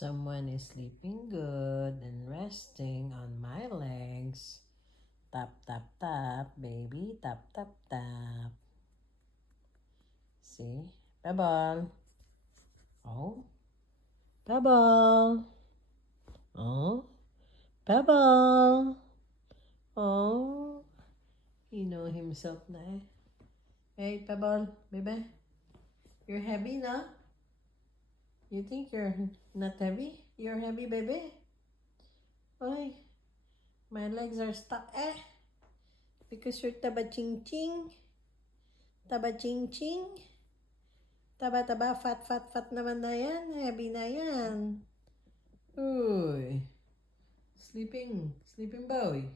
Someone is sleeping good and resting on my legs. Tap, tap, tap, baby. Tap, tap, tap. See? Pebble. Oh. Pebble. Oh. Pebble. Oh. He know himself na eh. Hey, Pebble, baby. You're heavy, no? You think you're not heavy? You're heavy, baby? Oy, my legs are stuck eh. Because you're taba-ching-ching. Taba-ching-ching. Taba-taba, fat naman na yan. Heavy na yan. Uy. Sleeping boy.